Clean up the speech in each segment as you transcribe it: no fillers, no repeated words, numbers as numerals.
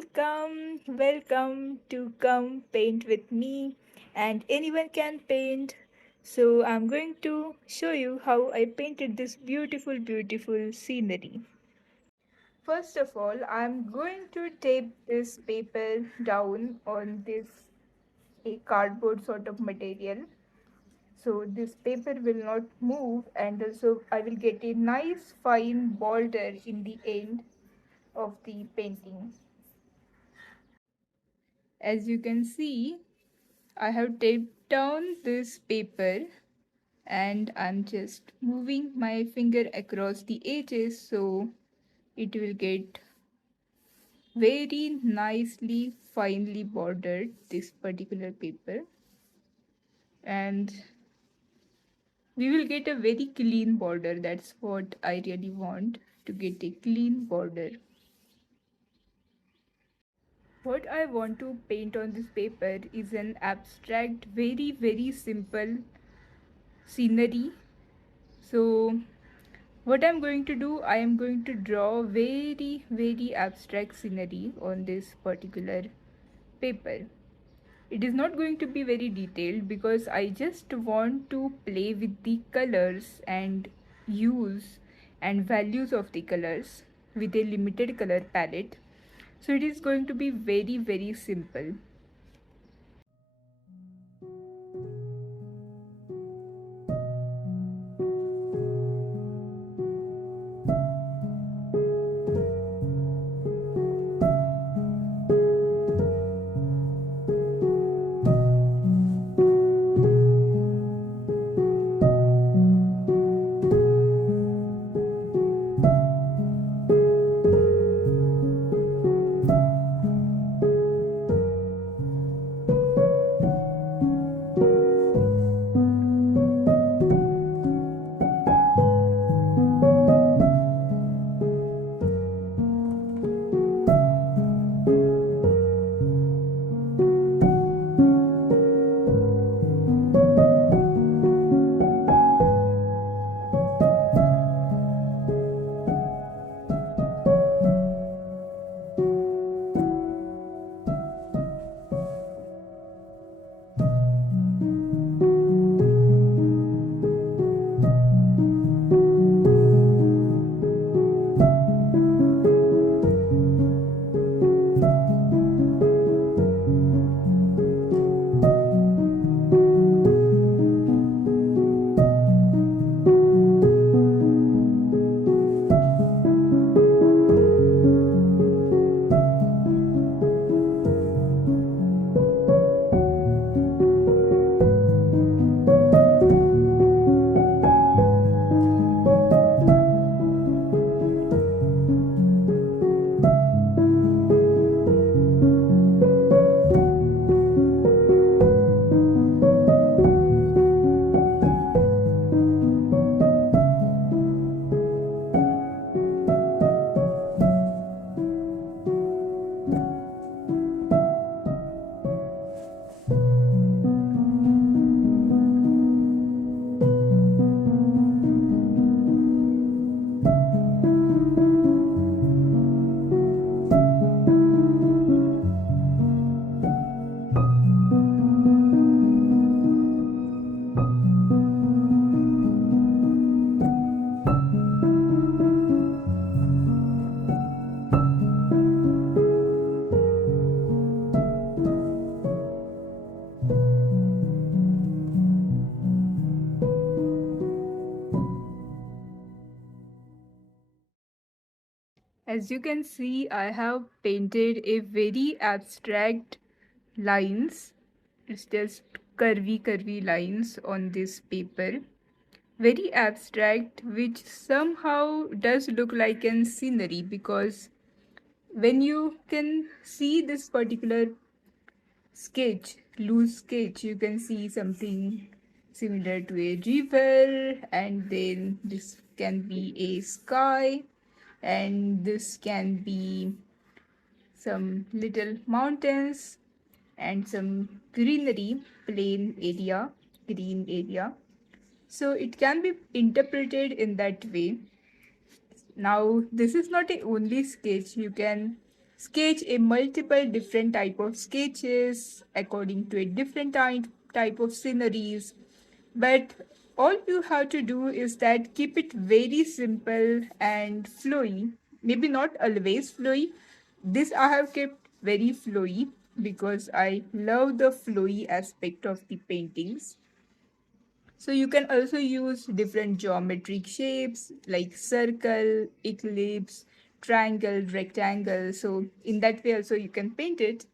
welcome to come paint with me, and anyone can paint. So I'm going to show you how I painted this beautiful scenery. First of all, I'm going to tape this paper down on this a cardboard sort of material. So this paper will not move, and also I will get a nice fine border in the end of the painting. As you can see, I have taped down this paper and I'm just moving my finger across the edges so it will get very nicely finely bordered, this particular paper, and we will get a very clean border. That's what I really want, to get a clean border. What I want to paint on this paper is an abstract, very simple scenery. So what I'm going to do, I am going to draw very abstract scenery on this particular paper. It is not going to be very detailed because I just want to play with the colors and use and values of the colors with a limited color palette. So it is going to be very simple. As you can see, I have painted a very abstract lines. It's just curvy lines on this paper. Very abstract, which somehow does look like an scenery, because when you can see this particular sketch, loose sketch, you can see something similar to a river, and then this can be a sky, and this can be some little mountains and some greenery, plain area, green area. So it can be interpreted in that way. Now, this is not a only sketch. You can sketch a multiple different type of sketches according to a different type of sceneries. But all you have to do is that keep it very simple and flowy. Maybe not always flowy. This I have kept very flowy because I love the flowy aspect of the paintings. So you can also use different geometric shapes like circle, ellipse, triangle, rectangle. So in that way also you can paint it.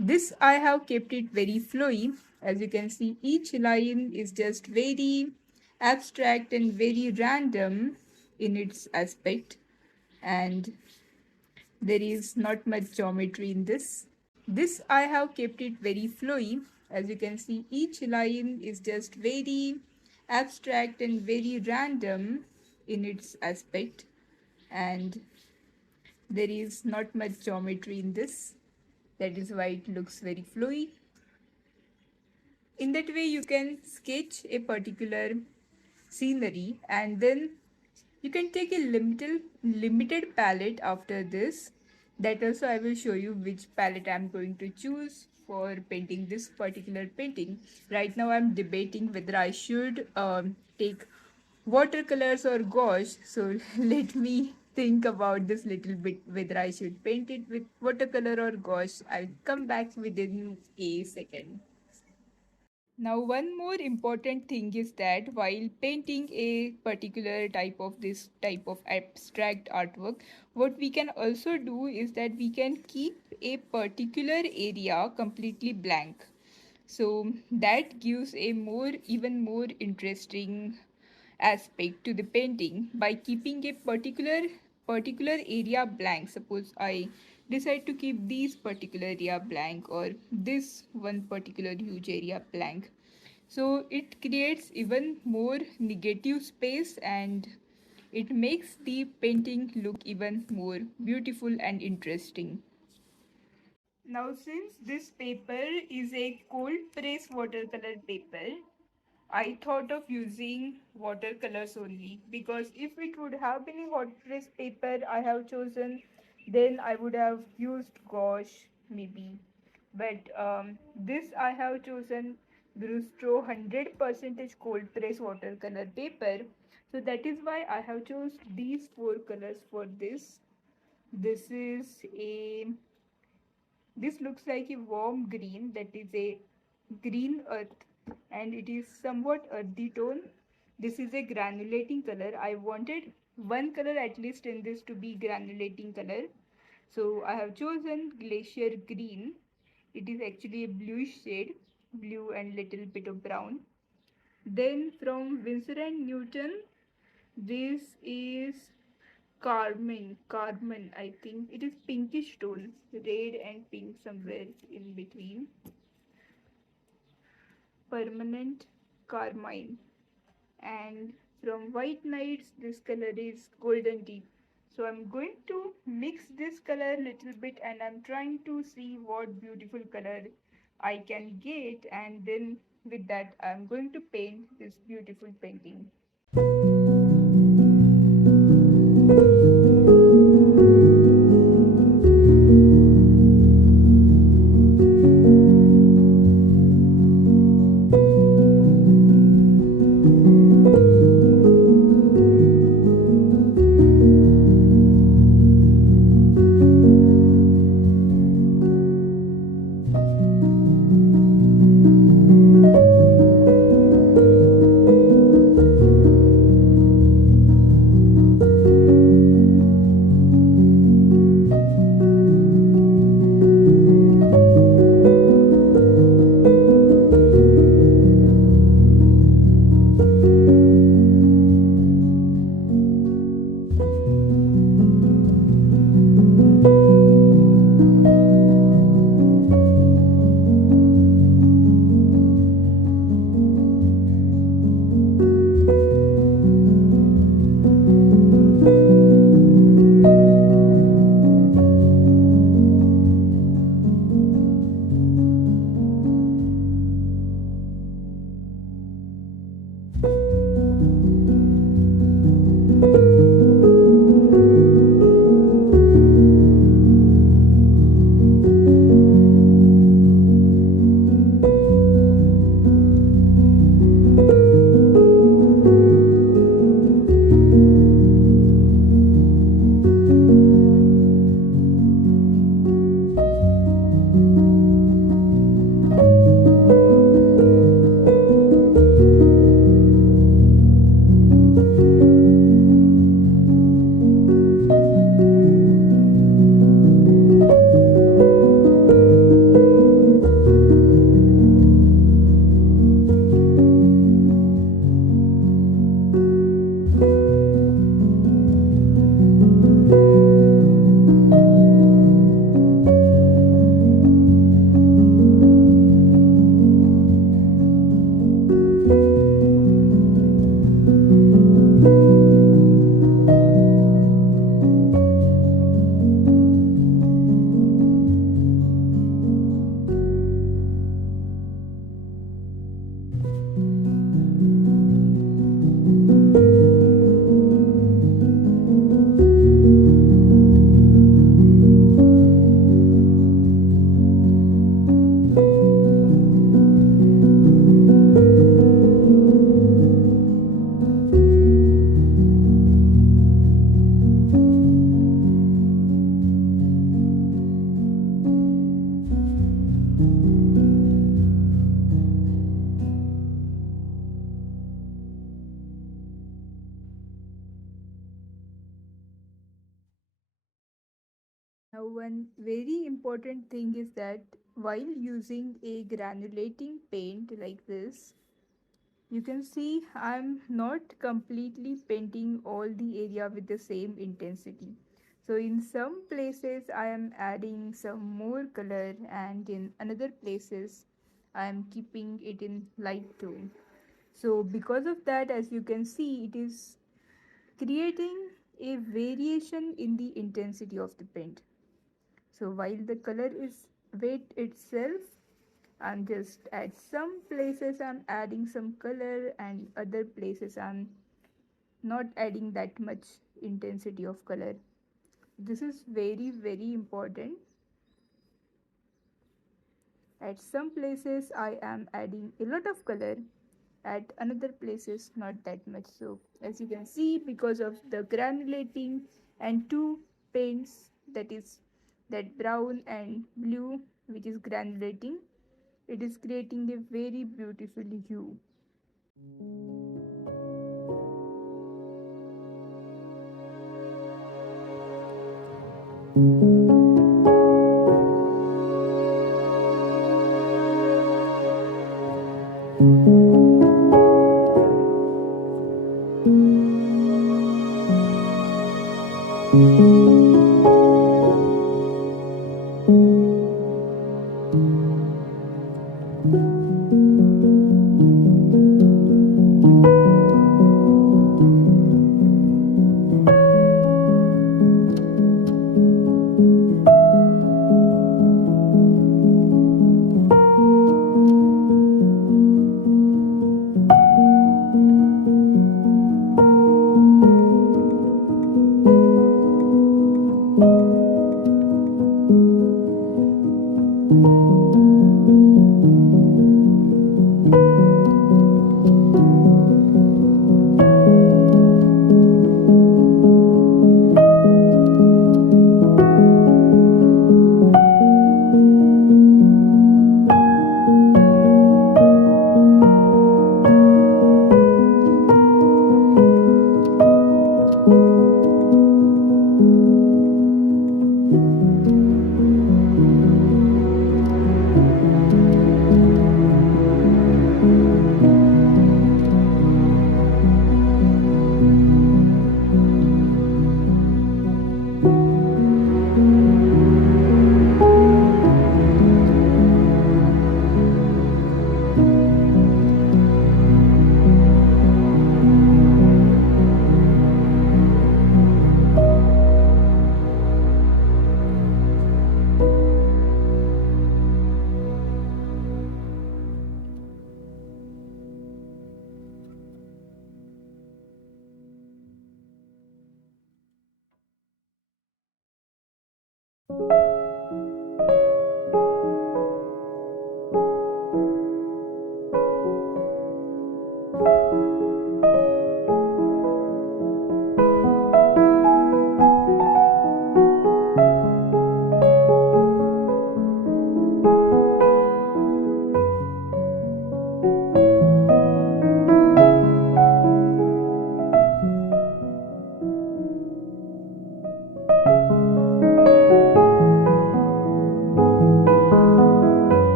This I have kept it very flowy. As you can see, each line is just very abstract and very random in its aspect, and there is not much geometry in this. This I have kept it very flowy. As you can see, each line is just very abstract and very random in its aspect, and there is not much geometry in this. That is why it looks very flowy. In that way, you can sketch a particular scenery, and then you can take a limited palette after this. That also I will show you which palette I'm going to choose for painting this particular painting. Right now I'm debating whether I should take watercolors or gouache. So let me think about this little bit, whether I should paint it with watercolor or gouache. I'll come back within a second. Now, one more important thing is that while painting a particular this type of abstract artwork, what we can also do is that we can keep a particular area completely blank. So that gives a even more interesting aspect to the painting by keeping a particular area blank. Suppose I decide to keep this particular area blank or this one particular huge area blank, so it creates even more negative space and it makes the painting look even more beautiful and interesting. Now, since this paper is a cold press watercolor paper, I thought of using watercolors only, because if it would have been a hot press paper I have chosen, then I would have used gouache maybe. But this I have chosen Brustro 100% cold press watercolor paper. So that is why I have chosen these four colors for this. This is a this looks like a warm green, that is a green earth, and it is somewhat earthy tone. This is a granulating color. I wanted one color at least in this to be granulating color. So I have chosen glacier green. It is actually a bluish shade, blue and little bit of brown. Then from Winsor and Newton, this is Carmen, I think. It is pinkish tone, red and pink somewhere in between. Permanent Carmine. And from White Nights, this color is Golden Deep. So I'm going to mix this color a little bit and I'm trying to see what beautiful color I can get, and then with that I'm going to paint this beautiful painting. one very important thing is that while using a granulating paint like this, you can see I'm not completely painting all the area with the same intensity. So in some places I am adding some more color, and in another places I am keeping it in light tone. So because of that, as you can see, it is creating a variation in the intensity of the paint. So while the color is weight itself, I'm just at some places I'm adding some color, and other places I'm not adding that much intensity of color. This is very very important. At some places I am adding a lot of color, at another places not that much. So as you can see, because of the granulating and two paints, that is that brown and blue which is granulating, it is creating a very beautiful hue.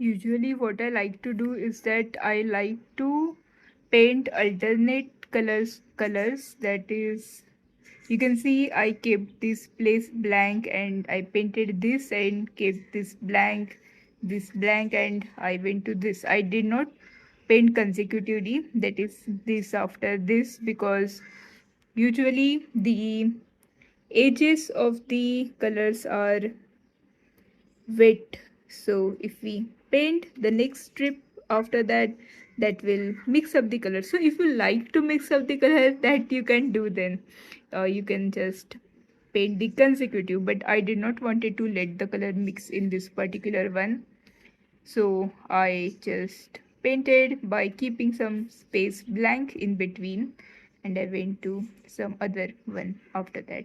Usually what I like to do is that I like to paint alternate colors, that is, you can see I kept this place blank and I painted this and kept this blank, and I went to this. I did not paint consecutively, that is this after this, because usually the edges of the colors are wet. So if we paint the next strip after that, that will mix up the color. So if you like to mix up the color, that you can do, then you can just paint the consecutive, but I did not wanted to let the color mix in this particular one, so I just painted by keeping some space blank in between, and I went to some other one after that.